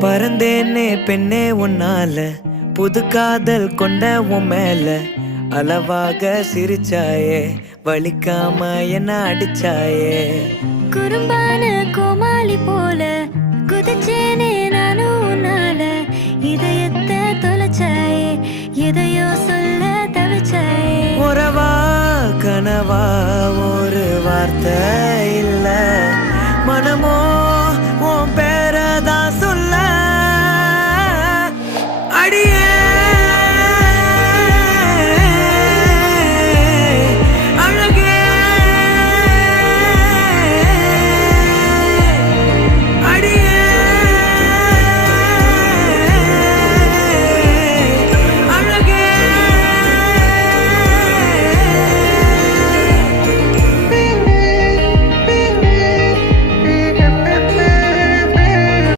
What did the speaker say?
பறந்தேனே பெண்ணே உன்னால, புது காதல் கொண்ட உன் மேல. அளவாக சிரிச்சாயே, வலிக்காம என்ன அடிச்சாயே. குறும்பான கோமாளி போல குதிச்சேனே நானும் உன்னால. இதயத்தை தொலைச்சாயே, எதையோ சொல்ல தவிச்சாயே. உறவா கனவா ஒரு வார்த்தை